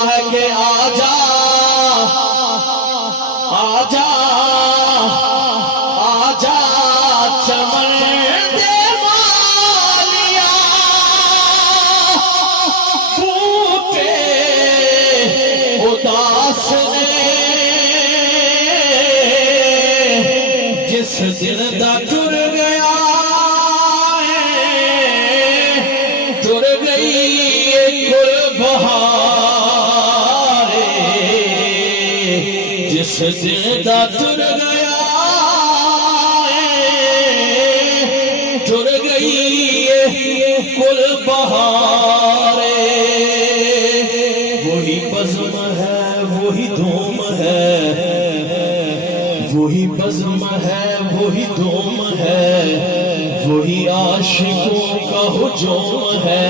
ہے کہ آجا آجا آجا چمن دے مالیا بوٹے اداس نے جس دن دا ٹر گیا ٹر گئی گل بہار جس دن دا ٹر گیا ٹر گئی گل بہار وہی بزم ہے وہی دھوم ہے وہی بزم ہے وہی دھوم ہے وہی عاشقوں کا ہجوم ہے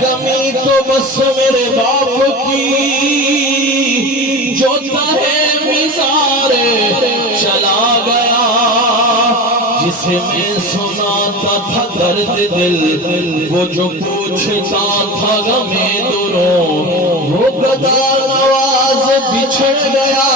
کمی تو بس میرے باپ کی جو تہے مزار چلا گیا جسے میں سناتا تھا درد دل وہ جو پوچھتا تھا غمِ دلوں وہ گدا نواز بچھڑ گیا